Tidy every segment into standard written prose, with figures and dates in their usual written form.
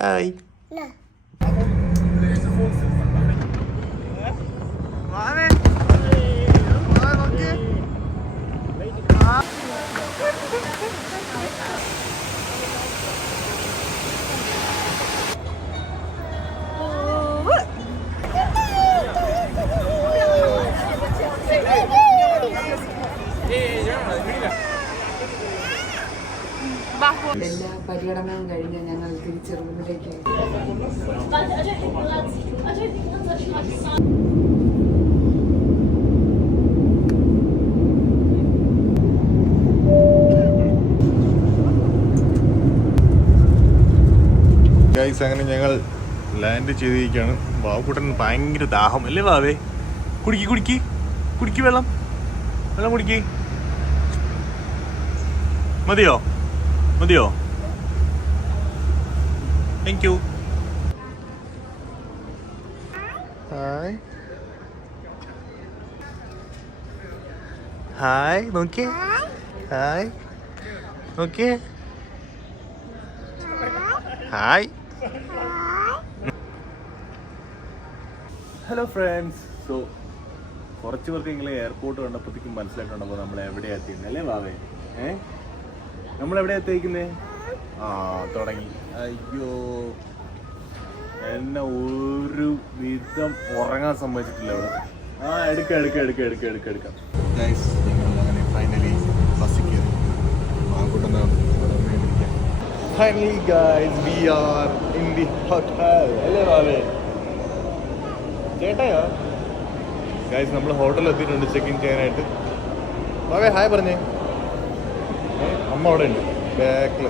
Hi. എല്ലാ പര്യടനവും കഴിഞ്ഞ് ഞങ്ങൾ തിരിച്ച് റൂമിലേക്ക് ഗൈസ്, അങ്ങനെ ഞങ്ങൾ ലാൻഡ് ചെയ്തിരിക്കുകയാണ്. വാവുക്കുട്ടൻ ഭയങ്കര ദാഹം അല്ലേ വാവേ? കുടിക്ക് കുടിക്ക് കുടിക്ക്, വെള്ളം വെള്ളം കുടിക്ക്. മതിയോ മതിയോ? Thank you. ഹായ് ഹായ് നോക്കിയേ, ഹായ് നോക്കിയേ, ഹായ്. Hello friends. സോ കുറച്ച് പേർക്ക് നിങ്ങൾ എയർപോർട്ട് കണ്ടപ്പോഴത്തേക്കും മനസ്സിലായിട്ടുണ്ടപ്പോൾ നമ്മൾ എവിടെയാണ് എത്തിക്കുന്നത് അല്ലേ വാവേ? നമ്മളെവിടെയാണ് എത്തിക്കുന്നേ? തുടങ്ങി. അയ്യോ, എന്നെ ഒരു വിധം ഉറങ്ങാൻ സമ്മതിച്ചിട്ടില്ല ഇവിടെ. എടുക്കാം. ഞങ്ങളങ്ങനെ ഫൈനലി ബസ്സിൽ കയറി. Finally guys, we are in the hotel അല്ലേ വാവേ? ചേട്ടായോ ഗൈസ്, നമ്മൾ ഹോട്ടലിൽ എത്തിയിട്ടുണ്ട് ചെക്ക് ഇൻ ചെയ്യാനായിട്ട്. വാവേ ഹായ് പറഞ്ഞേ. അമ്മ അവിടെ ഉണ്ട് ബാക്കിൽ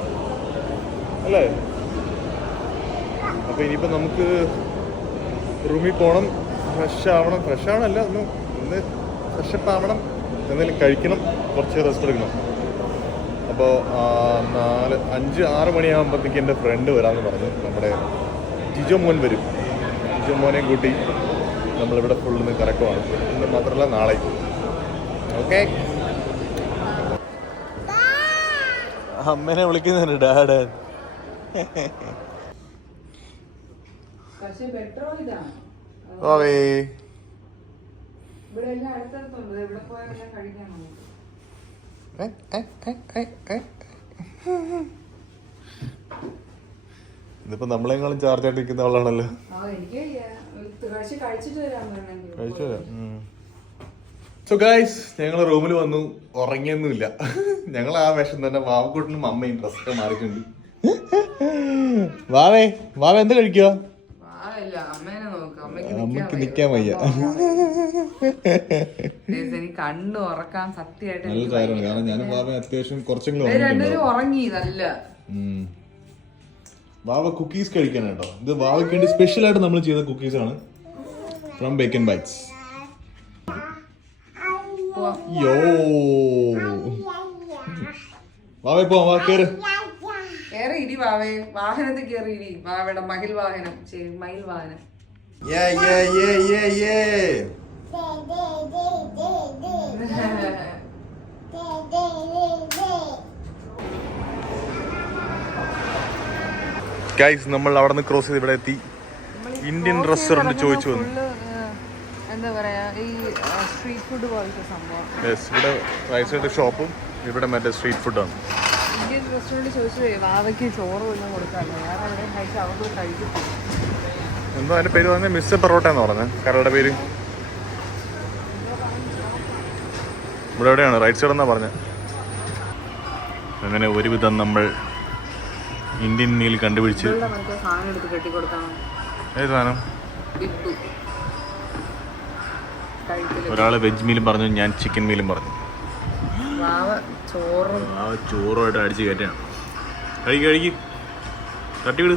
അല്ലേ? അപ്പോൾ ഇനിയിപ്പോൾ നമുക്ക് റൂമിൽ പോകണം, ഫ്രഷ് ആവണമല്ല, ഒന്ന് ഫ്രഷപ്പ് ആവണം, എന്തെങ്കിലും കഴിക്കണം, കുറച്ച് റെസ്റ്റ് എടുക്കണം. അപ്പോൾ 5-6 മണിയാകുമ്പോഴത്തേക്ക് എൻ്റെ ഫ്രണ്ട് വരാമെന്ന് പറഞ്ഞു. നമ്മുടെ ജിജോ മോൻ വരും. ജിജോ മോനെയും കൂട്ടി നമ്മളിവിടെ ഫുള്ളിന്ന് കറക്കമാണ്. ഇന്ന് മാത്രമല്ല നാളെ. ഓക്കെ, അമ്മേനെ വിളിക്കുന്നുണ്ട് ഡാഡ്. ഇതിപ്പോ നമ്മളെക്കാളും ചാർജ് ആയിട്ട് നിൽക്കുന്ന ആളാണല്ലോ. കഴിച്ചു വരാം. സോ ഗൈസ്, ഞങ്ങൾ റൂമിൽ വന്നു. ഉറങ്ങിയൊന്നുമില്ല. ഞങ്ങൾ ആ വേഷം തന്നെ വാവക്കൂട്ടിനും അമ്മയും ഡ്രസ്സൊക്കെ മാറിയിട്ടുണ്ട്. വാവേ എന്ത് കഴിക്കുക? അമ്മക്ക് നിക്കാൻ വയ്യ. കണ്ണു ഉറക്കാൻ സത്യമായിട്ട് നല്ല കാര്യമാണ്. കാരണം ഞാനും വാവ അത്യാവശ്യം കുറച്ചെങ്കിലും ഉറങ്ങി. നല്ല വാവ കുക്കീസ് കഴിക്കാൻ കേട്ടോ. ഇത് വാവയ്ക്ക് വേണ്ടി സ്പെഷ്യൽ ആയിട്ട് നമ്മൾ ചെയ്ത കുക്കീസ് ആണ് ഫ്രം ബേക്കൻ ബൈറ്റ്സ്. യോ വാവേ പോവാം, വാ കേറ്. ഇരി വാവേ, വാഹനത്തിൽ കേറി ഇരി. വാവയുടെ മയിൽ വാഹനം. ഗൈസ്, നമ്മൾ അവിടെ നിന്ന് ക്രോസ് ചെയ്ത് ഇവിടെ എത്തി. ഇന്ത്യൻ റെസ്റ്റോറന്റ് ചോദിച്ചു വന്നു. എന്താ പറയാ, ഈ സ്ട്രീറ്റ് ഫുഡ് പോലത്തെ സംഭവം. ഇവിടെ റൈറ്റ് സൈഡ് ഷോപ്പും ഇവിടെ മറ്റേ സ്ട്രീറ്റ് ഫുഡാണ്. ഇന്ത്യൻ റെസ്റ്റോറന്റ് ചോദിച്ചു വാവയ്ക്ക് ചോറ് ഒന്നും കൊടുക്കാറില്ല. ഞാൻ അവിടെ കഴിച്ച് അവർക്ക് കഴിക്കത്തില്ല. എന്തോ അതിന്റെ പേര് പറഞ്ഞത് മിസ്റ്റർ പൊറോട്ട എന്ന് പറഞ്ഞത് കടയുടെ പേര്. ഇവിടെ എവിടെയാണ്? റൈറ്റ് സൈഡ് എന്നാ പറഞ്ഞത്. അങ്ങനെ ഒരുവിധം നമ്മൾ ഇന്ത്യൻ മീൽ കണ്ടുപിടിച്ച്. ഏത് സാധനം? ഒരാള് വെജ് മീലും പറഞ്ഞു, ഞാൻ ചിക്കൻ മീലും പറഞ്ഞു. ചോറുമായിട്ട് അടിച്ച് കയറ്റാണ്. കഴിക്ക് തട്ടിവിട്.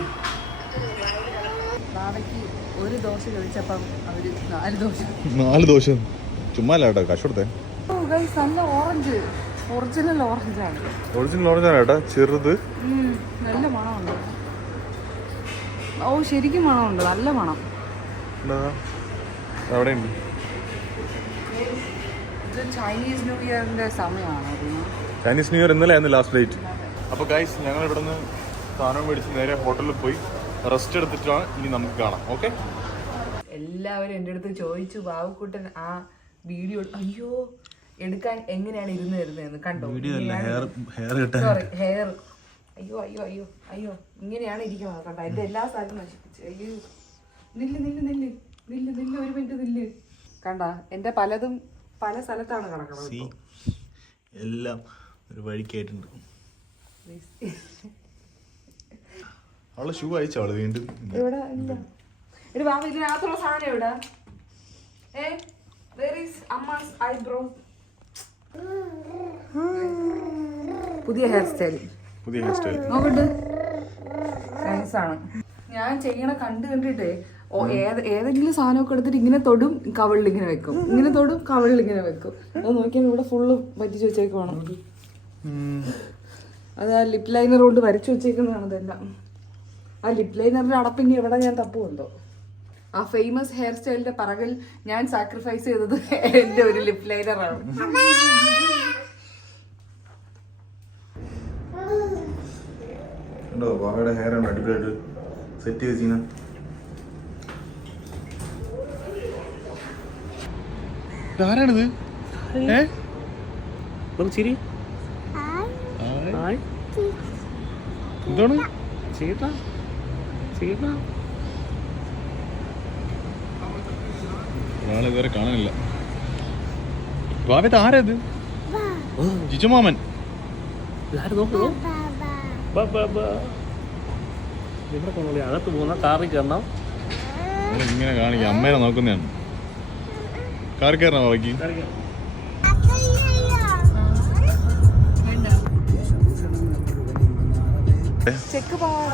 ഒരു ദോശ ചോദിച്ചപ്പം അവര് 4 ദോശ. ചുമ്മാ അല്ല കേട്ടോ, കാശ് കൊടുത്തേ. നല്ല ഓറഞ്ച്, ഒറിജിനൽ ഓറഞ്ചാണ്. ഒറിജിനൽ ഓറഞ്ചാണ് കേട്ടോ, ചെറുത്. നല്ല മണമുണ്ട്. ശരിക്കും മണമുണ്ട്, നല്ല മണം. അവിടെ ഉണ്ട്. ചൈനീസ് ന്യൂ ഇയറിന്റെ സമയമാണ്. ചൈനീസ് ന്യൂ ഇയർ ഇന്നലെ ആയിരുന്നു ലാസ്റ്റ് ഡേറ്റ്. അപ്പോൾ ഗൈസ്, ഞങ്ങൾ ഇവിടെ നിന്ന് സാധനം മേടിച്ച് നേരെ ഹോട്ടലിൽ പോയി. റെസ്റ്റ് എടുത്തിട്ടാണ് ഇനി നമുക്ക് കാണാം. ഓക്കെ, എല്ലാവരും എൻ്റെ അടുത്ത് ചോദിച്ചു ബാബുക്കുട്ടൻ ആ വീഡിയോ അയ്യോ എടുക്കാൻ എങ്ങനെയാണ് ഇരുന്ന് തരുന്നതെന്ന് കണ്ടോ. Sorry, hair. അയ്യോ അയ്യോ അയ്യോ അയ്യോ ഇങ്ങനെയാണ് ഇരിക്കുന്നത് കണ്ടോ. എൻ്റെ എല്ലാ സ്ഥലത്തും നശിപ്പിച്ചു. അയ്യോ നില്ല് നില്ല് നില്ല് നില്ല് നില്ല്, ഒരു മിനിറ്റ് നില്ല്. കണ്ട എൻ്റെ പലതും പല സ്ഥലത്താണ് കിടക്കുന്നത്. എല്ലാം ഒരു വഴിക്കായിട്ടുണ്ട്. അവളെ ഷൂ അയച്ചോ അവള് വീണ്ടും? ഇവിടെ ഇല്ല. എടി ബാബു ഇതിനകത്തുള്ള സാധനം എവിടെ? where is Amma's eyebrow? പുതിയ ഹെയർ സ്റ്റൈൽ നോക്കണ്ട്. നൈസാണ്. ഞാൻ ചെയ്യണ കണ്ടിട്ടേ ഏതെങ്കിലും സാധനമൊക്കെ എടുത്തിട്ട് ഇങ്ങനെ തൊടും, കവളിൽ ഇങ്ങനെ വെക്കും, ഇങ്ങനെ തൊടും, കവളിൽ ഇങ്ങനെ വെക്കും. അത് നോക്കിയാൽ ഇവിടെ ഫുള്ള് പറ്റിച്ച് വെച്ചേക്കുവാണ്. അത് ആ ലിപ് ലൈനർ കൊണ്ട് വരച്ചു വെച്ചേക്കുന്നതാണ് ഇതെല്ലാം. ആ ലിപ് ലൈനറിന്റെ അടപ്പിന്റെ എവിടെ ഞാൻ തപ്പുണ്ടോ? ആ ഫേമസ് ഹെയർ സ്റ്റൈലിന്റെ പറകിൽ ഞാൻ സാക്രിഫൈസ് ചെയ്തത് എന്റെ ഒരു ലിപ് ലൈനറാണ്. ആരാണിത്? എന്താണ് ഒരാളെ ഇതുവരെ കാണാനില്ല. ഭാവത്ത് ആരത്? ജിജു മാമൻ. അകത്ത് പോകുന്ന കാറിൽ കയറണം. ഇങ്ങനെ കാണിക്കാം, അമ്മേനെ നോക്കുന്നതാണ്. കാറിൽ കയറണ ബാക്കി ചെക്ക് പാവാട.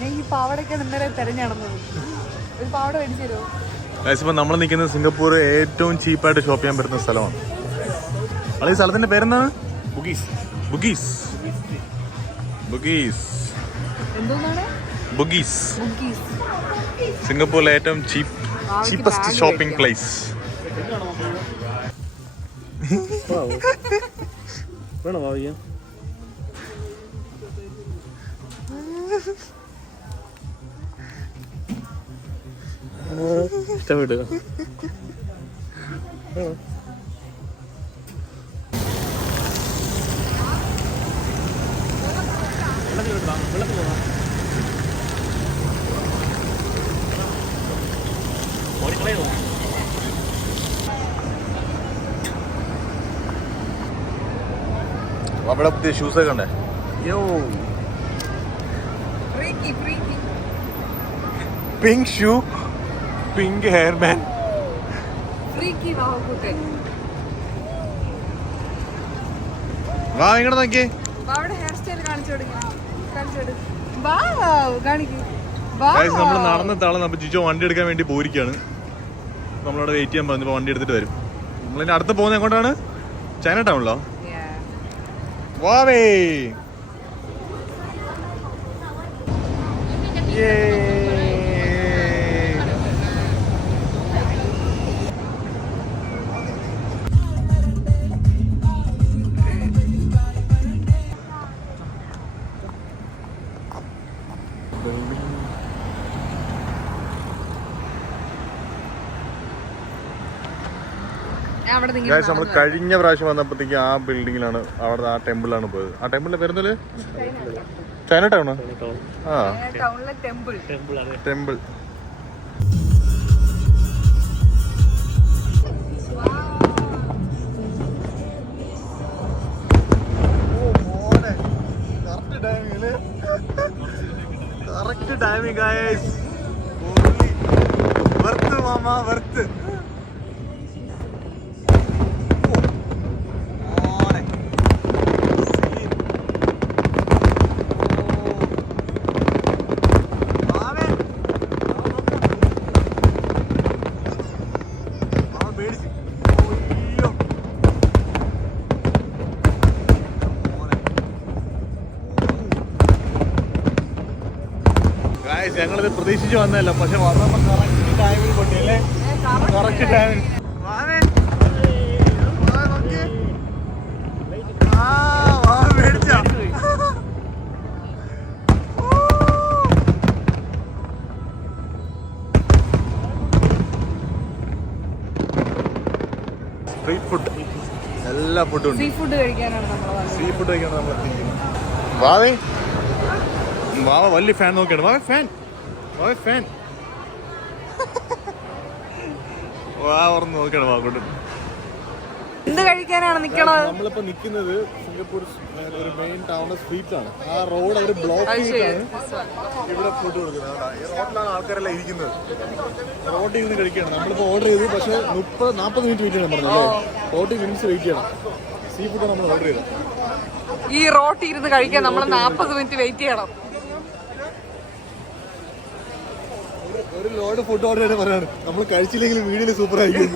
ഞാൻ ഈ പാവടയ്ക്കാണ് ഇന്നലെ തെരഞ്ഞെടുന്നത്. ഒരു പാവട മേടിച്ചു തരുമോ? ഇപ്പം നമ്മൾ നിൽക്കുന്നത് സിംഗപ്പൂർ ഏറ്റവും ചീപ്പായിട്ട് ഷോപ്പ് ചെയ്യാൻ പറ്റുന്ന സ്ഥലമാണ്. ഈ സ്ഥലത്തിന്റെ പേരെന്താണ്? ബുഗീസ്. ബുഗീസ് ബുഗീസ് എന്തോന്നാണ്? ബുഗീസ്. സിംഗപ്പൂരിലെ ഏറ്റവും ചീപ്പസ്റ്റ് ഷോപ്പിംഗ് പ്ലേസ്. വേണോ ഭാവിയ? ഇഷ്ടപ്പെട്ടു. വെള്ളത്തിൽ പോകാം. ഓടിക്കളയോ? അവിടെ പുതിയ ഷൂസ് ഒക്കെ ഉണ്ടേ. Pink shoe, pink hair band. വാ ഇങ്ങോട്ട് നോക്കിയേ. നമ്മൾ നടന്ന താളം നമ്മൾ ജിജോ വണ്ടി എടുക്കാൻ വേണ്ടി പോയിരിക്കാണ്. നമ്മളവിടെ വെയിറ്റ് ചെയ്യാൻ പറഞ്ഞപ്പോൾ വണ്ടി എടുത്തിട്ട് വരും. നമ്മളിനി അടുത്ത് പോകുന്നത് എങ്ങോട്ടാണ്? ചൈന ടൗണിലോ? വാവേ നമ്മൾ കഴിഞ്ഞ പ്രാവശ്യം വന്നപ്പോഴത്തേക്ക് ആ ബിൽഡിങ്ങിലാണ്, അവിടെ ആ ടെമ്പിളാണ് പോയത്. ആ ടെമ്പിളിന്റെ പേരുന്നല്ലേ? Chinatown. ആ temple. Correct timing guys. Worth മാമ, വർത്ത്. ഞങ്ങളിത് പ്രതീക്ഷിച്ച് വന്നതല്ല, പക്ഷെ വന്നപ്പോൾ കറക്റ്റ് ടൈമിൽ കൊണ്ടില്ലേ? കറക്റ്റ് ടൈമിൽ. ഫുഡ്, എല്ലാ ഫുഡും ഉണ്ട്. സീ ഫുഡ് കഴിക്കാനാണ് നമ്മൾ വന്നത്. സീ ഫുഡ് കഴിക്കാണ് നമ്മൾ എത്തിയിരിക്കുന്നത്. വാവേ, വാവ വലിയ ഫാൻ നോക്കിയാണ്. വാവേ ഫാൻ, വാവേ ഫാൻ. വാവർന്ന് നോക്കിയാണ് വാവക്കൂട്ടൻ. എന്ത് കഴിക്കാനാണ് നിക്കണത്? നമ്മളിപ്പോ നിൽക്കുന്നത് സിംഗപ്പൂർ ഒരു മെയിൻ ടൗൺ സ്ട്രീറ്റിലാണ്. ആ റോഡ് അവർ ബ്ലോക്ക് ചെയ്തിട്ടാണ് ഇവിടെ ഫുഡ് കൊടുക്കുന്നത്. ഈ റോഡിലാണ് ആൾക്കാരെല്ലാം ഇരിക്കുന്നത്. റോഡിൽ ഇരുന്ന് കഴിക്കുകയാണ്. നമ്മളിപ്പോൾ ഓർഡർ ചെയ്തു, പക്ഷേ 40 മിനിറ്റ് വെയിറ്റ് ചെയ്യണം പറഞ്ഞല്ലേ. 40 മിനിറ്റ്സ് വെയിറ്റ് ചെയ്യണം. സീ ഫുഡാണ് നമ്മൾ ഓർഡർ ചെയ്തത്. ഈ റോട്ടിൽ ഇരുന്ന് കഴിക്കാൻ നമ്മൾ 40 മിനിറ്റ് വെയിറ്റ് ചെയ്യണം. ഒരു ലോഡ് ഫുഡ് ഓർഡർ ചെയ്ത് പറയാണ് നമ്മൾ കഴിച്ചില്ലെങ്കിൽ വീഡിയോയിൽ സൂപ്പർ ആയിരിക്കും.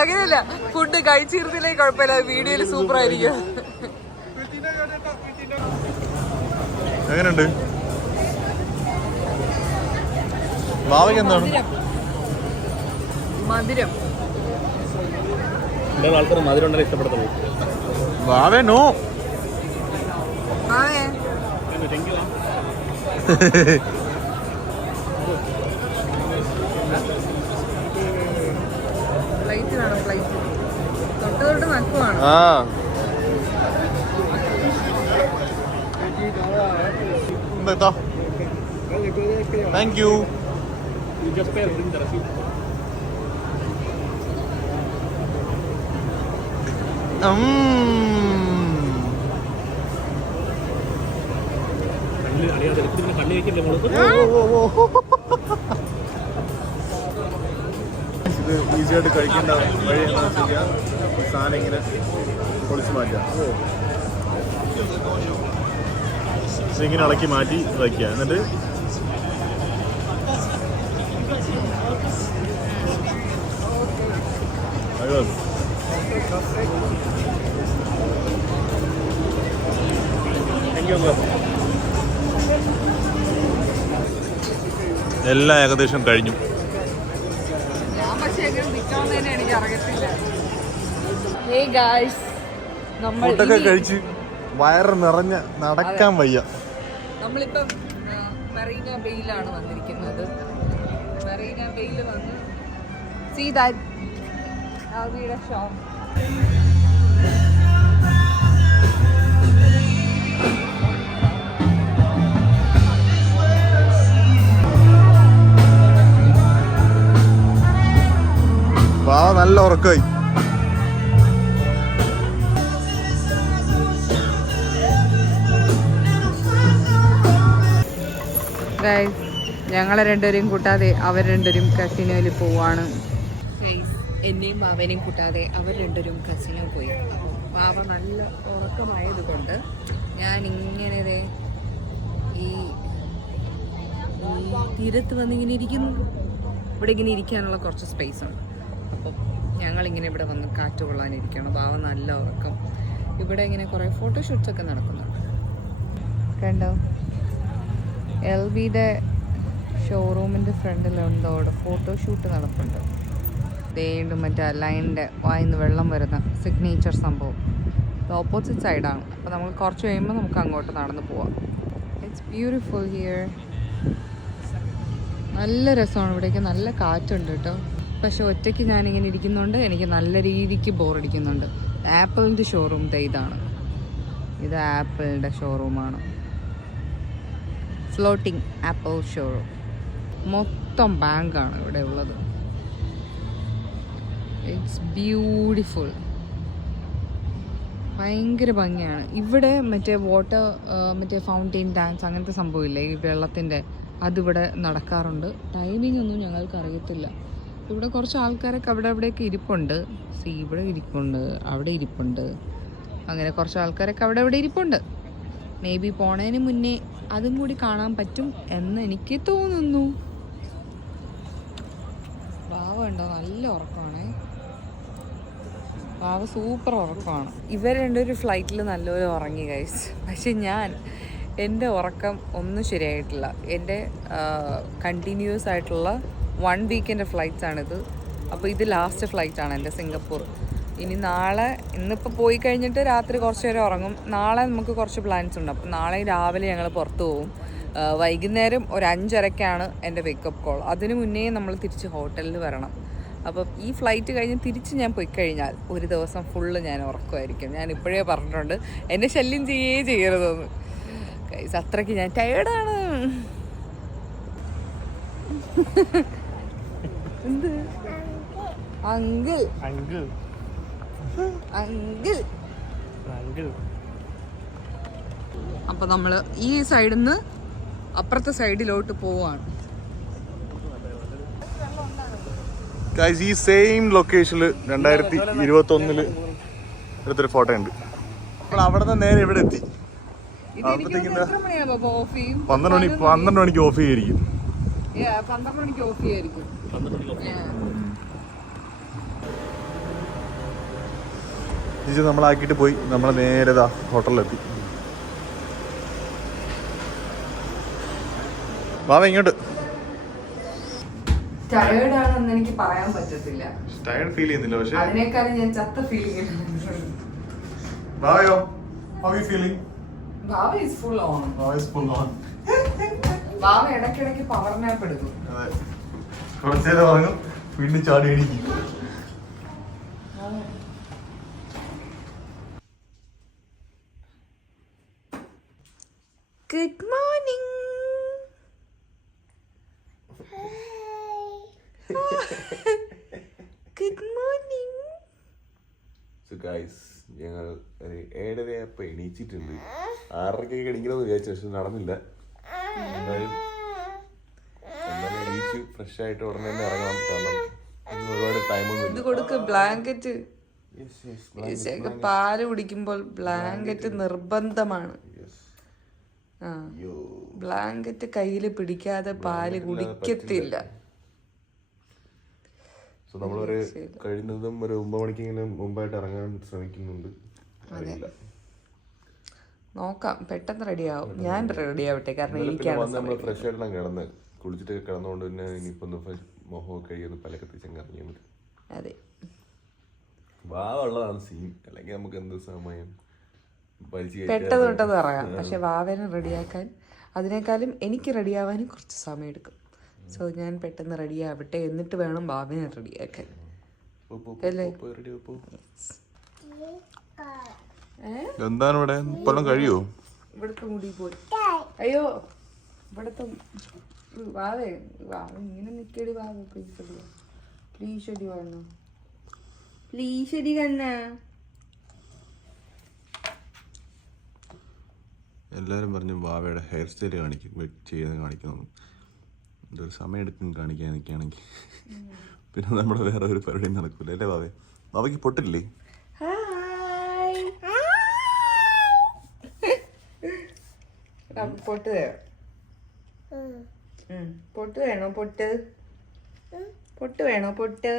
അങ്ങനെയല്ല, ഫുഡ് കഴിച്ചിരുന്നില്ലെങ്കിൽ കുഴപ്പമില്ല, വീഡിയോയിൽ സൂപ്പർ ആയിരിക്കും. എങ്ങനെയുണ്ട് വാവയ്ക്ക്? എന്താണ് മധുരം? ആൾക്കാർ മധുരം ഉണ്ടെങ്കിൽ ഇഷ്ടപ്പെടുത്തുള്ളൂ. വാവേ നോ. പ്ലേറ്റ് വേണം, പ്ലേറ്റ് തൊട്ട് തൊട്ട് നക്കുവാണ്. ആ എന്താ? Thank you. കണ്ണി വെക്കില്ലേ മോള്? ഇത് ഈസി ആയിട്ട് കഴിക്കേണ്ട വഴി എന്താണെന്ന് വെച്ചാൽ സാധനം ഇങ്ങനെ പൊളിച്ച് മാറ്റാം. ഇങ്ങനെ ഇളക്കി മാറ്റി വയ്ക്കുക. എന്നിട്ട് എല്ലാം ഏകദേശം കഴിഞ്ഞു. ഞാൻ പക്ഷേ എങ്ങനെ നിൽക്കണമെന്ന് തന്നെ എനിക്ക് അറിയത്തില്ല. Hey guys, ഫുഡൊക്കെ കഴിച്ച് വയറ് നിറഞ്ഞ നടക്കാൻ വയ്യ. നമ്മളിപ്പം മെറീന ബേയിലാണ് വന്നിരിക്കുന്നത്. മെറീന ബേയിൽ വന്ന് see that Alvida shop. വാ നല്ല ഉറക്കമായി. ഞങ്ങളെ രണ്ടുപേരെയും കൂട്ടാതെ അവർ രണ്ടുപേരും കസിനോയിൽ പോവാണ്. എന്നെയും മാവനെയും കൂട്ടാതെ അവർ രണ്ടുപേരും കസിനോ പോയി. മാവ നല്ല ഉറക്കമായത് കൊണ്ട് ഞാൻ ഇങ്ങനെ ഈ തീരത്ത് വന്നിങ്ങനെ ഇരിക്കുന്നു. ഇവിടെ ഇങ്ങനെ ഇരിക്കാനുള്ള കുറച്ച് സ്പേസ് ഉണ്ട്. അപ്പം ഞങ്ങളിങ്ങനെ ഇവിടെ വന്ന് കാറ്റ് കൊള്ളാനിരിക്കണം. ഭാവ നല്ല ഉറക്കം. ഇവിടെ ഇങ്ങനെ കുറേ ഫോട്ടോഷൂട്ട്സൊക്കെ നടക്കുന്നുണ്ട്. കണ്ടോ, LVയുടെ ഷോറൂമിൻ്റെ ഫ്രണ്ടിലുണ്ടോ അവിടെ ഫോട്ടോഷൂട്ട് നടപ്പുണ്ട്. വീണ്ടും മറ്റേ ലൈനിൻ്റെ വായിന്ന് വെള്ളം വരുന്ന സിഗ്നേച്ചർ സംഭവം. ഇത് ഓപ്പോസിറ്റ് സൈഡാണ്. അപ്പോൾ നമ്മൾ കുറച്ച് കഴിയുമ്പോൾ നമുക്ക് അങ്ങോട്ട് നടന്ന് പോവാം. It's beautiful here. നല്ല രസമാണ് ഇവിടേക്ക്. നല്ല കാറ്റുണ്ട് കേട്ടോ. പക്ഷെ ഒറ്റയ്ക്ക് ഞാനിങ്ങനെ ഇരിക്കുന്നതുകൊണ്ട് എനിക്ക് നല്ല രീതിക്ക് ബോറടിക്കുന്നുണ്ട്. ആപ്പിളിൻ്റെ ഷോറൂം ഇതാണ്. ഇത് ആപ്പിളിൻ്റെ ഷോറൂമാണ്. Floating apple showroom. മൊത്തം ബാങ്കാണ് ഇവിടെ ഉള്ളത്. It's beautiful. ഭയങ്കര ഭംഗിയാണ് ഇവിടെ. മറ്റേ വാട്ടർ മറ്റേ ഫൗണ്ടെയിൻ ഡാൻസ് അങ്ങനത്തെ സംഭവമില്ലേ ഈ വെള്ളത്തിൻ്റെ, അതിവിടെ നടക്കാറുണ്ട്. ടൈമിംഗ് ഒന്നും ഞങ്ങൾക്ക് അറിയത്തില്ല. ഇവിടെ കുറച്ച് ആൾക്കാരൊക്കെ അവിടെ അവിടെയൊക്കെ ഇരിപ്പുണ്ട്. ഇവിടെ ഇരിപ്പുണ്ട്, അവിടെ ഇരിപ്പുണ്ട്. അങ്ങനെ കുറച്ച് ആൾക്കാരൊക്കെ അവിടെ അവിടെ ഇരിപ്പുണ്ട്. മേ ബി പോണതിന് മുന്നേ അതും കൂടി കാണാൻ പറ്റും എന്ന് എനിക്ക് തോന്നുന്നു. വാവ ഉണ്ടോ? നല്ല ഉറക്കമാണേ. വാവ സൂപ്പർ ഉറക്കമാണ്. ഇവർ രണ്ടൊരു ഫ്ലൈറ്റിൽ നല്ലപോലെ ഉറങ്ങി ഗൈസ്. പക്ഷെ എൻ്റെ ഉറക്കം ഒന്നും ശരിയായിട്ടില്ല. എൻ്റെ കണ്ടിന്യൂസ് ആയിട്ടുള്ള 1 വീക്കിൻ്റെ ഫ്ലൈറ്റ്സാണിത്. അപ്പോൾ ഇത് ലാസ്റ്റ് ഫ്ലൈറ്റാണ് എൻ്റെ സിംഗപ്പൂർ. ഇനി നാളെ, ഇന്നിപ്പോൾ പോയി കഴിഞ്ഞിട്ട് രാത്രി കുറച്ച് നേരം ഉറങ്ങും. നാളെ നമുക്ക് കുറച്ച് പ്ലാൻസ് ഉണ്ട്. അപ്പോൾ നാളെ രാവിലെ ഞങ്ങൾ പുറത്ത് പോകും. വൈകുന്നേരം ഒരു 5:30ക്കാണ് എൻ്റെ വേക്കപ്പ് കോൾ. അതിന് മുന്നേ നമ്മൾ തിരിച്ച് ഹോട്ടലിൽ വരണം. അപ്പം ഈ ഫ്ലൈറ്റ് കഴിഞ്ഞ് തിരിച്ച് ഞാൻ പോയി കഴിഞ്ഞാൽ ഒരു ദിവസം ഫുള്ള് ഞാൻ ഉറക്കമായിരിക്കും. ഞാൻ ഇപ്പോഴേ പറഞ്ഞിട്ടുണ്ട് എന്നെ ശല്യം ചെയ്യരുതെന്ന്. ഗൈസ് അത്രയ്ക്ക് ഞാൻ ടയേർഡാണ്. എന്ത് അങ്കിൾ അങ്കിൾ അങ്കിൾ അങ്കിൾ. അപ്പം നമ്മൾ ഈ സൈഡിൽ നിന്ന് അപ്പുറത്തെ സൈഡിലോട്ട് പോവാണ്. ഗൈസ് ഈ സെയിം ലൊക്കേഷനിൽ 2021 എടുത്തൊരു ഫോട്ടോ ഉണ്ട്. നമ്മൾ അവിടെ നിന്ന് നേരെ ഇവിടെ എത്തി. എത്ര മണിയാകുമ്പോ ഓഫ് ചെയ്യും? 12 മണിക്ക് ഓഫ് ചെയ്തിരിക്കും. 12 മണിക്ക് ഓഫ് ചെയ്യായിരിക്കും. ചേച്ചി നമ്മളാക്കിയിട്ട് പോയി. നമ്മൾ നേരെ ഹോട്ടലിലെത്തി. വാവ ഇങ്ങോട്ട്. ടയേർഡ് ആണെന്ന് എനിക്ക് പറയാൻ പറ്റത്തില്ല. ടയേർഡ് ഫീൽ ചെയ്യുന്നില്ല, പക്ഷേ അതിനേക്കാളും ഞാൻ ചത്ത feeling. വാവയോ, how are you feeling? Vava is full on. Vava is full on. വാവ ഇടയ്ക്കിടയ്ക്ക് പവർ നാപ്പ് എടുക്കും. അതെ, കുറച്ചു നേരം ഉറങ്ങും, വീണ്ടും ചാടി എണീക്കും. Good morning. Good morning. So guys, ഞങ്ങൾ 7:30 എണീച്ചിട്ടുണ്ട്. 6:30 എണീക്കണമെന്ന് വിചാരിച്ചു, പക്ഷെ നടന്നില്ല. എന്തായാലും എണീച്ച് ഫ്രഷ് ആയിട്ട് ഉടനെ തന്നെ ഇറങ്ങണം. കാരണം ഇന്ന് ഒരുപാട് ടൈമൊന്നും ഇത് കൊടുക്ക് ബ്ലാങ്കറ്റ്. പാല് കുടിക്കുമ്പോൾ ബ്ലാങ്കറ്റ് നിർബന്ധമാണ്. ബ്ലാങ്കറ്റ് കയ്യിൽ പിടിക്കാതെ പാല് കുടിക്കത്തില്ല. സോ നമ്മളൊരു കഴിയുന്നതും ഒരു 9 മണിക്കെങ്കിലും മുമ്പായിട്ട് ഇറങ്ങാൻ ശ്രമിക്കുന്നുണ്ട്. നോക്കാം, പെട്ടെന്ന് റെഡിയാവും. ഞാൻ റെഡി ആവട്ടെ, കാരണം നമ്മൾ ഫ്രഷ് ആയിട്ട് കിടന്ന് കുളിച്ചിട്ടൊക്കെ കിടന്നുകൊണ്ട് പിന്നെ ഇനിയിപ്പോ മുഖമൊക്കെ കഴിയുന്ന പലക്കെ തിരിച്ചങ്ങ് ഇറങ്ങിയാൽ മതി. അതെ, വാവുള്ളതാണ് സീൻ. അല്ലെങ്കിൽ നമുക്ക് എന്ത് സമയം പെട്ടെന്ന് ഇറങ്ങാം. പക്ഷെ വാവേനെ റെഡിയാക്കാൻ അതിനേക്കാളും എനിക്ക് റെഡിയാവാനും കുറച്ച് സമയം എടുക്കും. സോ ഞാൻ പെട്ടെന്ന് റെഡി ആവട്ടെ, എന്നിട്ട് വേണം ബാബിനെ റെഡിയാക്കാൻ. എന്താണ് ഇവിടെ ഇപ്പം കഴിയോ? ഇവിടുത്തെ മുടി പോയി. അയ്യോ, ഇവിടുത്തെ വാവേ ഇങ്ങനെ നിക്കടി. വാവ പ്ലീസ് അടി വന്നു. പ്ലീസ് അടി കണ്ണ. എല്ലാവരും പറഞ്ഞു വാവയുടെ ഹെയർ സ്റ്റൈൽ ചെയ്യുന്നത് കാണിക്കുന്നു. ഇതൊരു സമയം എടുക്കും കാണിക്കാൻ നിൽക്കുകയാണെങ്കിൽ. പിന്നെ നമ്മുടെ വേറെ ഒരു പരിപാടിയും നടക്കൂല അല്ലേ വാവേ? വാവയ്ക്ക് പൊട്ടില്ലേ? പൊട്ട് വേണം. പൊട്ട് വേണോ? പൊട്ട് വേണോ? പൊട്ട്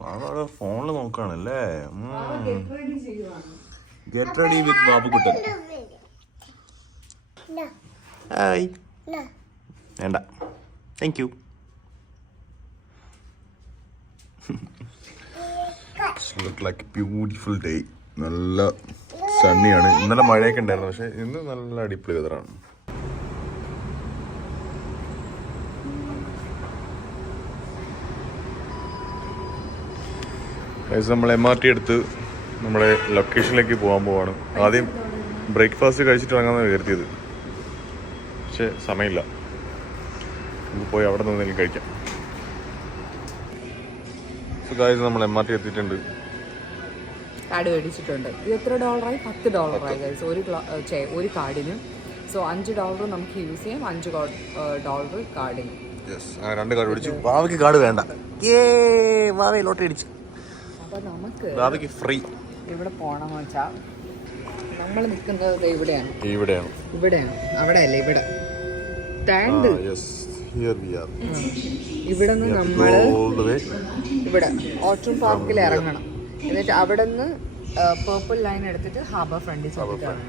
വാവ ഫോണിൽ നോക്കുകയാണല്ലേ. Get ready with Babukuttan. Hi. വേണ്ട, thank you. Look like beautiful day. നല്ല സണ്ണിയാണ്. ഇന്നലെ മഴയൊക്കെ ഉണ്ടായിരുന്നു, പക്ഷെ ഇന്ന് നല്ല അടിപൊളി വെതറാണ്. നമ്മൾ MRT എടുത്ത് നമ്മുടെ ലൊക്കേഷനിലേക്ക് പോകാൻ പോവാണ്. ആദ്യം ബ്രേക്ക്ഫാസ്റ്റ് കഴിച്ചിട്ട് ഇറങ്ങാമെന്ന് കരുതിയത്, പക്ഷെ സമയമില്ല. നമുക്ക് പോയി അവിടെ നിന്നെങ്കിലും കഴിക്കാം. ഗായ്സ്, നമ്മൾ MRT എത്തിയിട്ടുണ്ട്. കാർഡ് മേടിച്ചിട്ടുണ്ട്. ഇത് എത്ര $10? $10 ഗൈസ് ഒരു കാർഡിന്. സോ $5 നമുക്ക് യൂസ് ചെയ്യാം, $5 കാർഡിന്. രണ്ട് കാർഡ് മേടിച്ചു. ബാവയ്ക്ക് കാർഡ് വേണ്ട. ലോട്ടറി അടിച്ചു. അപ്പൊ നമുക്ക് ബാവയ്ക്ക് ഫ്രീ. ഇവിടെ പോണെന്ന് വെച്ചാൽ നമ്മൾ നിൽക്കുന്നത് ഇവിടെയാണ്. അവിടെ അല്ലേ, ഇവിടെ സ്റ്റാൻഡ്. ഇവിടെ നിന്ന് നമ്മള് ഇവിടെ ഓട്ടം പാർക്കിൽ ഇറങ്ങണം. എന്നിട്ട് അവിടെ നിന്ന് പേർപ്പിൾ ലൈൻ എടുത്തിട്ട് ഹാർബർ ഫ്രണ്ടിൽ ചെന്നിട്ടാണ്.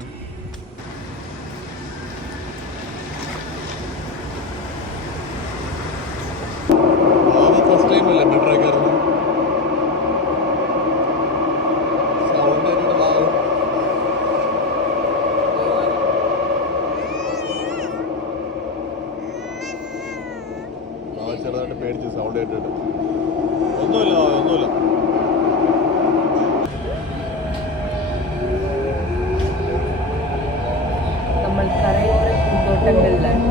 വിചാരിച്ചു സൗണ്ട് കേട്ടിട്ട്. ഒന്നുമില്ല. നമ്മൾ കരയോര പൂന്തോട്ടങ്ങളിലാണ്.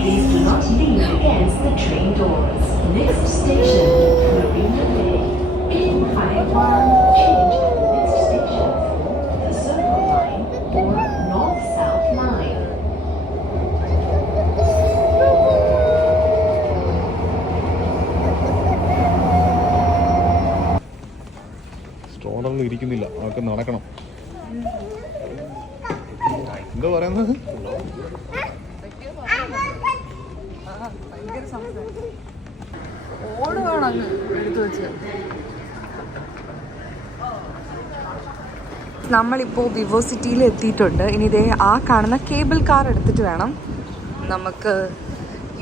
Please do not lean against the train doors. Next station, Marina Bay. K51, change at the next station for the Circle Line or North-South Line. സ്ട്രോളറിൽ ഇരിക്കുന്നില്ല, അവർക്ക് നടക്കണം. എന്താ പറയുന്നത്? ഓടുവാണ് അങ്ങ് എടുത്തു വെച്ച്. നമ്മളിപ്പോൾ വിവോ സിറ്റിയിൽ എത്തിയിട്ടുണ്ട്. ഇനി ഇതേ ആ കാണുന്ന കേബിൾ കാർ എടുത്തിട്ട് വേണം നമുക്ക്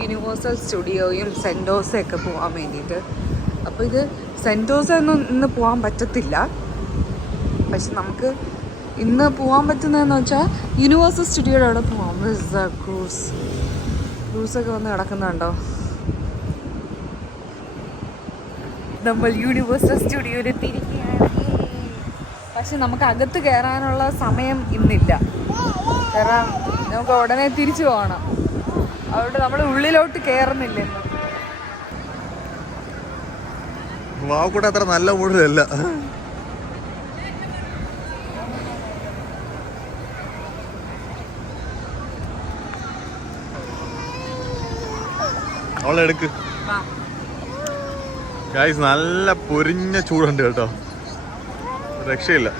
യൂണിവേഴ്സൽ സ്റ്റുഡിയോയും സെൻറ്റോസയും ഒക്കെ പോകാൻ വേണ്ടിയിട്ട്. അപ്പോൾ ഇത് സെൻറ്റോസ ഒന്നും ഇന്ന് പോകാൻ പറ്റത്തില്ല. പക്ഷെ നമുക്ക് ഇന്ന് പോകാൻ പറ്റുന്നതെന്ന് വെച്ചാൽ യൂണിവേഴ്സൽ സ്റ്റുഡിയോയുടെ അവിടെ പോകാം. ക്രൂസൊക്കെ വന്ന് കിടക്കുന്നുണ്ടോ? നമ്മൾ യൂണിവേഴ്സൽ സ്റ്റുഡിയോയിൽ എത്തിയിരിക്കുകയാണ്. പക്ഷെ നമുക്ക് അകത്ത് കയറാനുള്ള സമയം ഇന്നില്ല. കാരണം നമുക്ക് ഉടനെ തിരിച്ചു പോകണം. അതുകൊണ്ട് നമ്മൾ ഉള്ളിലോട്ട് കയറുന്നില്ല ഇന്ന്. വാവക്കൂടെ അത്ര നല്ല മൂഡിലല്ല. അവളെടുക്ക് ഗൈസ്. നല്ല പൊരിഞ്ഞ ചൂടുണ്ട് കേട്ടോ, രക്ഷയില്ല.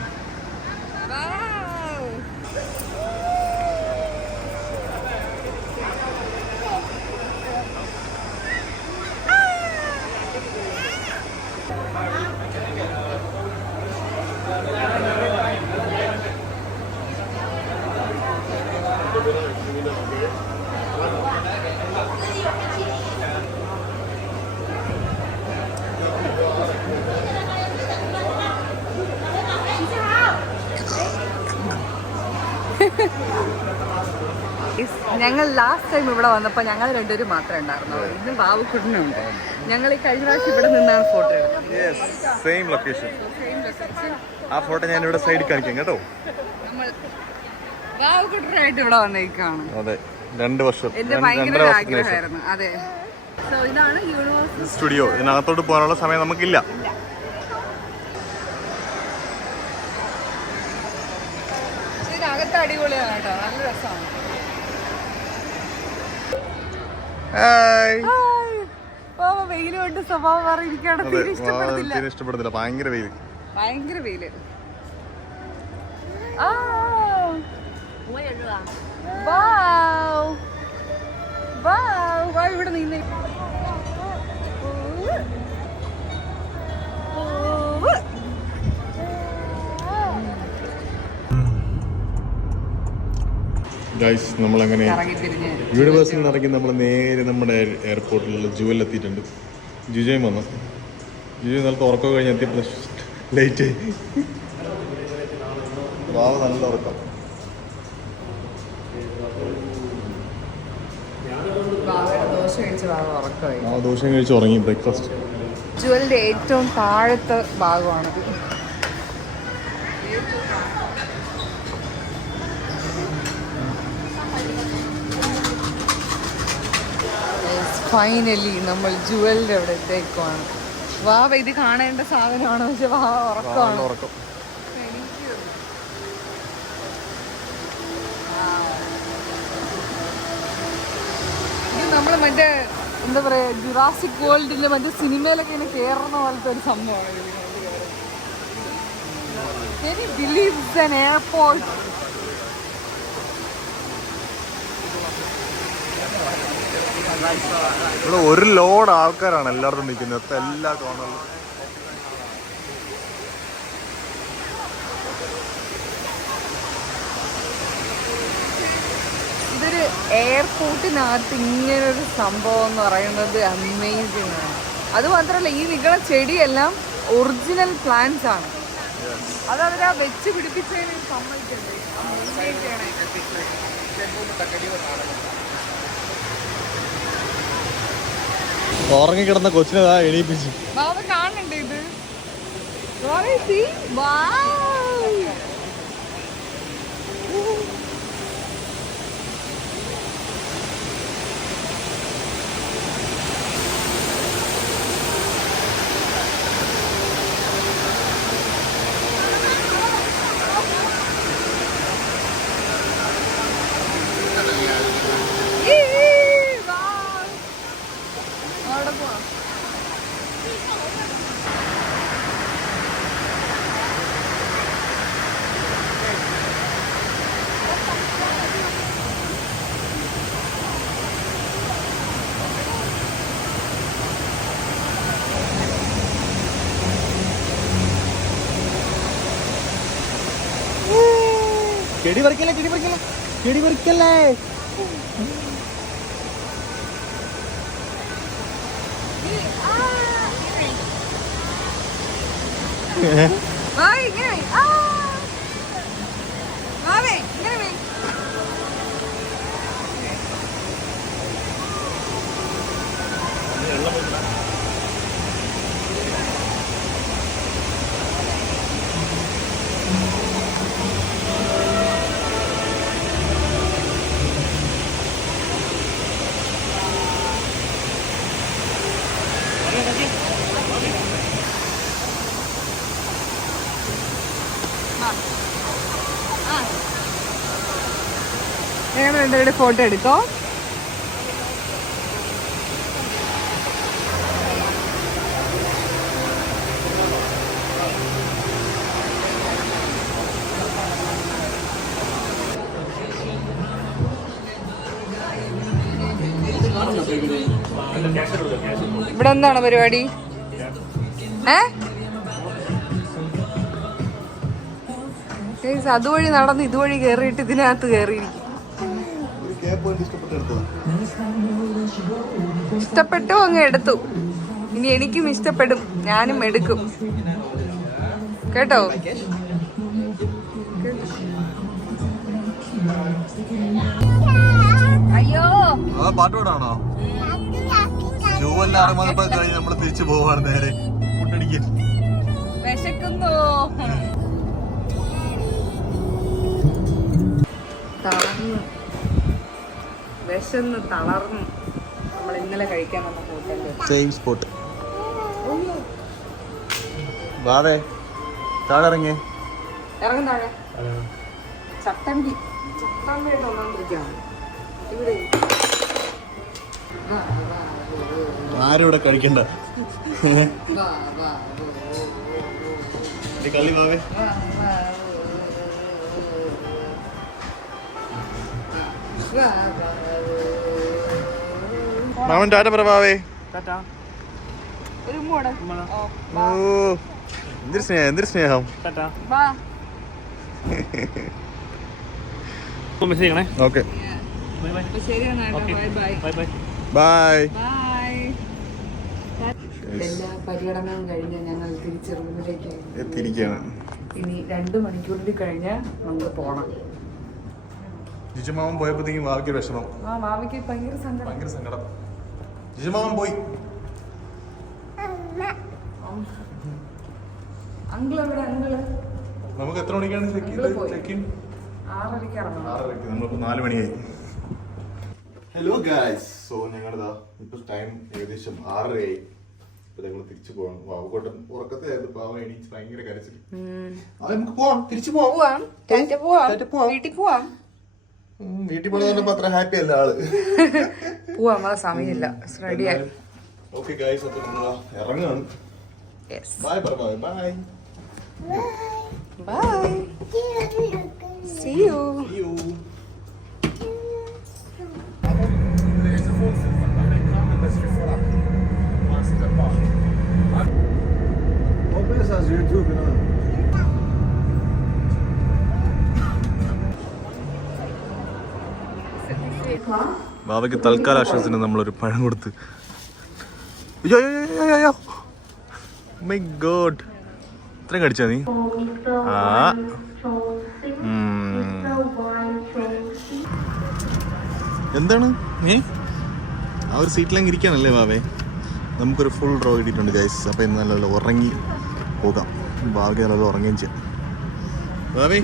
ഞങ്ങൾ ലാസ്റ്റ് ടൈം ഇവിടെ വന്നപ്പോൾ ഞങ്ങൾ രണ്ടുപേരും മാത്രമേ ഉണ്ടായിരുന്നുള്ളൂ. ഇന്ന് ബാബുക്കുട്ടനുണ്ട്. ഞങ്ങൾ ഈ കഴിഞ്ഞ പ്രാവശ്യം ഇവിടെ നിന്നാണ് ഫോട്ടോ എടുത്തത്. Same location. ആ ഫോട്ടോ ഞാൻ ഇവിടെ സൈഡിൽ കാണിക്കാം കേട്ടോ. നമ്മൾ ബാബുക്കുട്ടനായിട്ട് ഇവിടെ വന്നേക്കാണ്. അതെ, 2 വർഷം എന്റെ ഭയങ്കര ആഗ്രഹമായിരുന്നു. അതെ, സോ ഇതാണ് യൂണിവേഴ്സൽ സ്റ്റുഡിയോ. ഇതിനകത്തോട്ട് പോകാനുള്ള സമയം നമുക്കില്ല. ഇതിനകത്ത് അടിപൊളിയാണ് കേട്ടോ, നല്ല രസമാണ്. വെയില് കൊണ്ട് സ്വഭാവം മാറിയിരിക്കുകയാണ്. ഇഷ്ടപ്പെടുന്നില്ല, ഭയങ്കര വെയില്. ഇവിടെ നിന്ന് ഗൈസ്, നമ്മളങ്ങനെ യൂണിവേഴ്സിൽ നിന്ന് ഇറങ്ങി നമ്മൾ നേരെ നമ്മുടെ എയർപോർട്ടിലുള്ള ജുവൽ എത്തിയിട്ടുണ്ട്. ജിജയും വന്നു. ജിജു നേരത്തെ ഉറക്കം കഴിഞ്ഞ് എത്തിയപ്പോൾ ലേറ്റ് ആയി. നല്ല ഉറക്കം. ദോശ കഴിച്ച് ഉറങ്ങി. ബ്രേക്ക്ഫാസ്റ്റ് ജുവലിന്റെ ഏറ്റവും താഴത്തെ ഭാഗമാണത്. ഫൈനലി നമ്മൾ ജുവലിന്റെ അവിടെ എത്തേക്കുവാണ്. വാവ ഇത് കാണേണ്ട സാധനമാണ്, പക്ഷെ വാവ ഉറക്കമാണ്. ഇത് നമ്മൾ മറ്റേ എന്താ പറയാ, ജുറാസിക് വേൾഡിന്റെ മറ്റേ സിനിമയിലൊക്കെ ഇങ്ങനെ കേറുന്ന പോലത്തെ ഒരു സംഭവമാണ്. Can you believe it's an airport? ഇവിടെ ഒരു ലോഡ് ആൾക്കാരാണ് എല്ലായിടത്തും നിൽക്കുന്നത്, എല്ലാ കോണറിലും. ഇതൊരു എയർപോർട്ടിനകത്ത് ഇങ്ങനൊരു സംഭവം എന്ന് പറയുന്നത് അമേസിംഗ് ആണ്. അത് മാത്രമല്ല, ഈ നിൽക്കുന്ന ചെടിയെല്ലാം ഒറിജിനൽ പ്ലാന്റ്സ് ആണ്. അത് അവരാ വെച്ച് പിടിപ്പിച്ചതിന് സമ്മതിച്ചിട്ടുണ്ട്. ഉറങ്ങിക്കിടന്ന കൊച്ചിനെ എണീപ്പിച്ചു. ബാബ കാണണ്ടേ ഇത്? See? Wow! അവിടെ പോവാം. ചെടി പറിക്കല്ലേ, ചെടി പറിക്കല്ലേ, ചെടി പറിക്കല്ലേ. ഞങ്ങൾ രണ്ടുപേരുടെ ഫോട്ടോ എടുക്കോ? ഇവിടെ എന്താണ് പരിപാടി? അതുവഴി നടന്ന് ഇതുവഴി കേറിയിട്ട് ഇതിനകത്ത് കേറിയിരിക്കും. ഇഷ്ടപ്പെട്ടു, അങ്ങ് എടുത്തു. ഇനി എനിക്കും ഇഷ്ടപ്പെടും, ഞാനും എടുക്കും. കേട്ടോ? അയ്യോ പാട്ടോടാണോ? ജൂവെല്ലാം കഴിഞ്ഞ് നമ്മള് തിരിച്ചു പോവാണ് നേരെ ഫുഡടിക്കാൻ. വിശക്കുന്നു. തളർന്നു, വിശന്ന് തളർന്നു. നമ്മൾ ഇന്നലെ കഴിക്കാൻ വന്ന ഹോട്ടലിൽ സെയിം സ്പോട്ട്. വാവേ താഴെ ഇറങ്ങിയേ. ഇറങ്ങും താഴെ. ചട്ടമ്പിയായിട്ട് വന്നോണ്ടിരിക്കുകയാണ് ഇവിടെ. ആരും ഇവിടെ കഴിക്കണ്ട. കളി വാവേ. മാമൻ ടാറ്റ പറ വാവേ. ഒരു മൂട. ഓ എന്തൊരു സ്നേഹം, എന്തൊരു സ്നേഹം. Okay bye. എല്ലാ പര്യടനവും കഴിഞ്ഞ് ഞങ്ങൾ തിരിച്ച് റൂമിലേക്ക് എത്തിയിരിക്കുകയാണ്. ഇനി 2 മണിക്കൂറിൽ കഴിഞ്ഞാൽ നമുക്ക് പോണം. ജിജുമാമൻ പോയപ്പോഴത്തേക്കും വാവയ്ക്ക് വിഷമം. മാമിക്ക് ഭയങ്കര സങ്കടം. ജിജുമാമൻ പോയി. അങ്കിൾ എവിടെ? അങ്കിള് നമുക്ക് എത്ര മണിക്കാണ് ചെക്കിൻ? 6:30 ഇറങ്ങണം. 6:30. നമ്മളിപ്പോൾ 4 മണിയായി. Hello guys. സോ ഞങ്ങളിതാ ഇപ്പൊ ടൈം ഏകദേശം 6:30 ഇപ്പൊ ഞങ്ങൾ തിരിച്ചു പോകണം. വാവുകോട്ടൻ ഉറക്കത്തിലായിരുന്നു. പാവം എണീച്ച് ഭയങ്കര കരച്ചിൽ. നമുക്ക് പോവാം, തിരിച്ചു പോവാം. വീട്ടിൽ പോവാം. വീട്ടിൽ പോകണമെന്ന് അത്ര ഹാപ്പി അല്ല ആള്. പോവാം, നമ്മളെ സമയമില്ല. റെഡിയായി. ഓക്കെ ഗായ്സ്, അപ്പൊ നമ്മൾ ഇറങ്ങാണ്. Bye bye bye bye bye. See you. ബാബയ്ക്ക് തൽക്കാല ആശ്വാസത്തിന് നമ്മളൊരു പഴം കൊടുത്ത്. മൈ ഗോഡ്, ഇത്രയും കടിച്ചാ നീ? എന്താണ് ആ ഒരു സീറ്റിലങ്ങ് ഇരിക്കാനല്ലേ ബാബേ? നമുക്കൊരു ഫുൾ റോ ഇട്ടിട്ടുണ്ട് ഗൈസ്. അപ്പോൾ ഇന്ന് നല്ല ഉറങ്ങി പോകാം. ഭാഗ്യ നല്ല ഉറങ്ങുകയും ചെയ്യാം. ഭാവി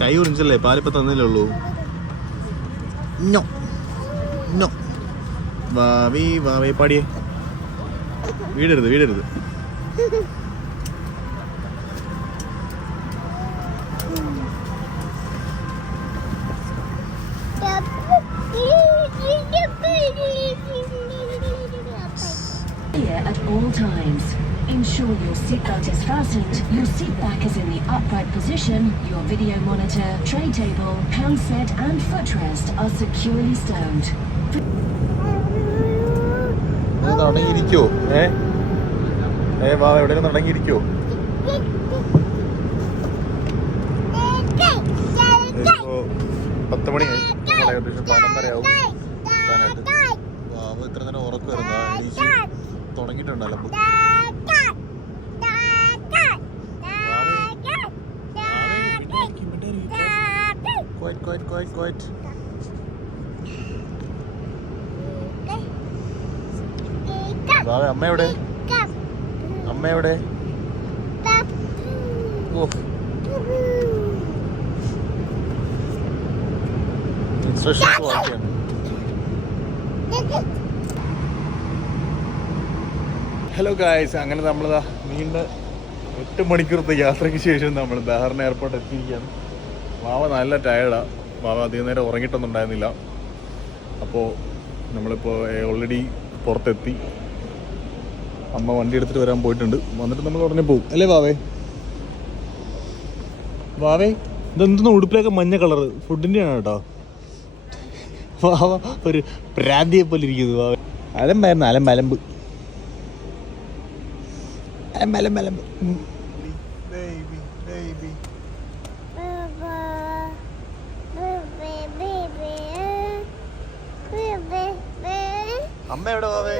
കൈ ഉറിഞ്ചല്ലേ, പാലിപ്പോൾ തന്നില്ലേ ഉള്ളൂ. നോ നോ ഭാവി ഭാവി പാടിയേ, വീടരുത്. At all times. Ensure your seatbelt is fastened, your seat back is in the upright position, your video monitor, tray table, handset and footrest are securely stowed. അടങ്ങിയിരിക്കോ? ഭാവ എവിടെയെങ്കിലും അടങ്ങിയിരിക്കോ? ഇപ്പോൾ 10 മണിയായി, ഏകദേശം 11:30 എത്താനായിട്ട്. ഭാവ ഇത്ര നേരം ഉറക്കുമായിരുന്നു, എണീച്ച് തുടങ്ങിയിട്ടുണ്ടല്ലോ. ഭാവ അമ്മ എവിടെ? ഇൻസ്ട്രക്ഷൻസ് വായിക്കാണ്. ഹലോ ഗായ്സ്, അങ്ങനെ നമ്മളിതാ നീണ്ട 8 മണിക്കൂറത്തെ യാത്രയ്ക്ക് ശേഷം നമ്മൾ ബഹറിൻ എയർപോർട്ട് എത്തിയിരിക്കുകയാണ്. മാവ നല്ല ടയർഡാണ്. മാവ അധികം നേരം ഉറങ്ങിയിട്ടൊന്നും ഉണ്ടായിരുന്നില്ല. അപ്പോൾ നമ്മളിപ്പോൾ ഓൾറെഡി പുറത്തെത്തി. അമ്മ വണ്ടി എടുത്തിട്ട് വരാൻ പോയിട്ടുണ്ട്. വന്നിട്ട് നമ്മൾ ഉടനെ പോകും അല്ലേ വാവേ ഇതെന്തെന്ന് ഉടുപ്പിലൊക്കെ മഞ്ഞ കളറ് ഫുഡിൻ്റെയാണ് കേട്ടോ. വാവ ഒരു പ്രാന്തിയെ പോലെ ഇരിക്കുന്നു. വാവ അലമ്പ് അമ്മ എവിടെ വാവേ?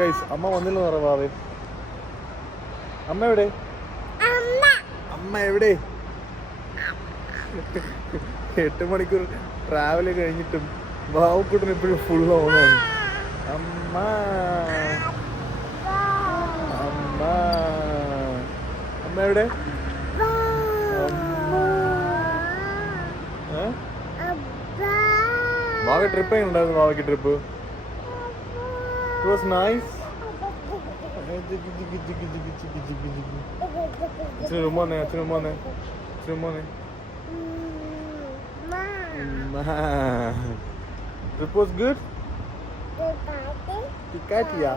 ഗൈസ് അമ്മ വന്നില്ലെന്ന് പറ വാവേ. അമ്മ എവിടെ? 8 മണിക്കൂർ ട്രാവൽ കഴിഞ്ഞിട്ടും വാവക്കൂട്ടിന് എപ്പോഴും ഫുൾ ഓണാണ്. അമ്മ എവിടെ? വാവ ട്രിപ്പ് എങ്ങനെ ഉണ്ടായിരുന്നു? വാവയ്ക്ക് ട്രിപ്പ് ഇറ്റ് വാസ് നൈസ്. അച്ഛന് റുമോന്നെ trip was good. Katia.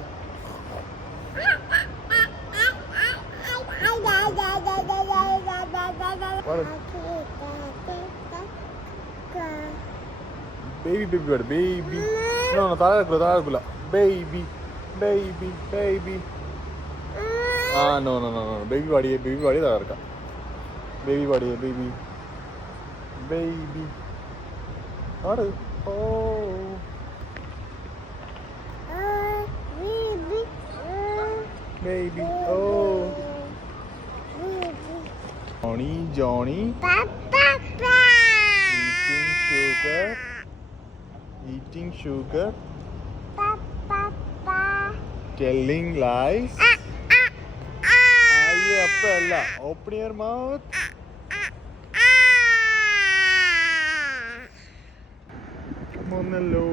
Baby bird, baby. No, tala. Baby. No. Baby body tala. Baby body, baby. What? Oh. Baby, oh. Johnny. Papa. Eating sugar. Papa. Telling lies. Appella. Open your mouth. Come on, hello.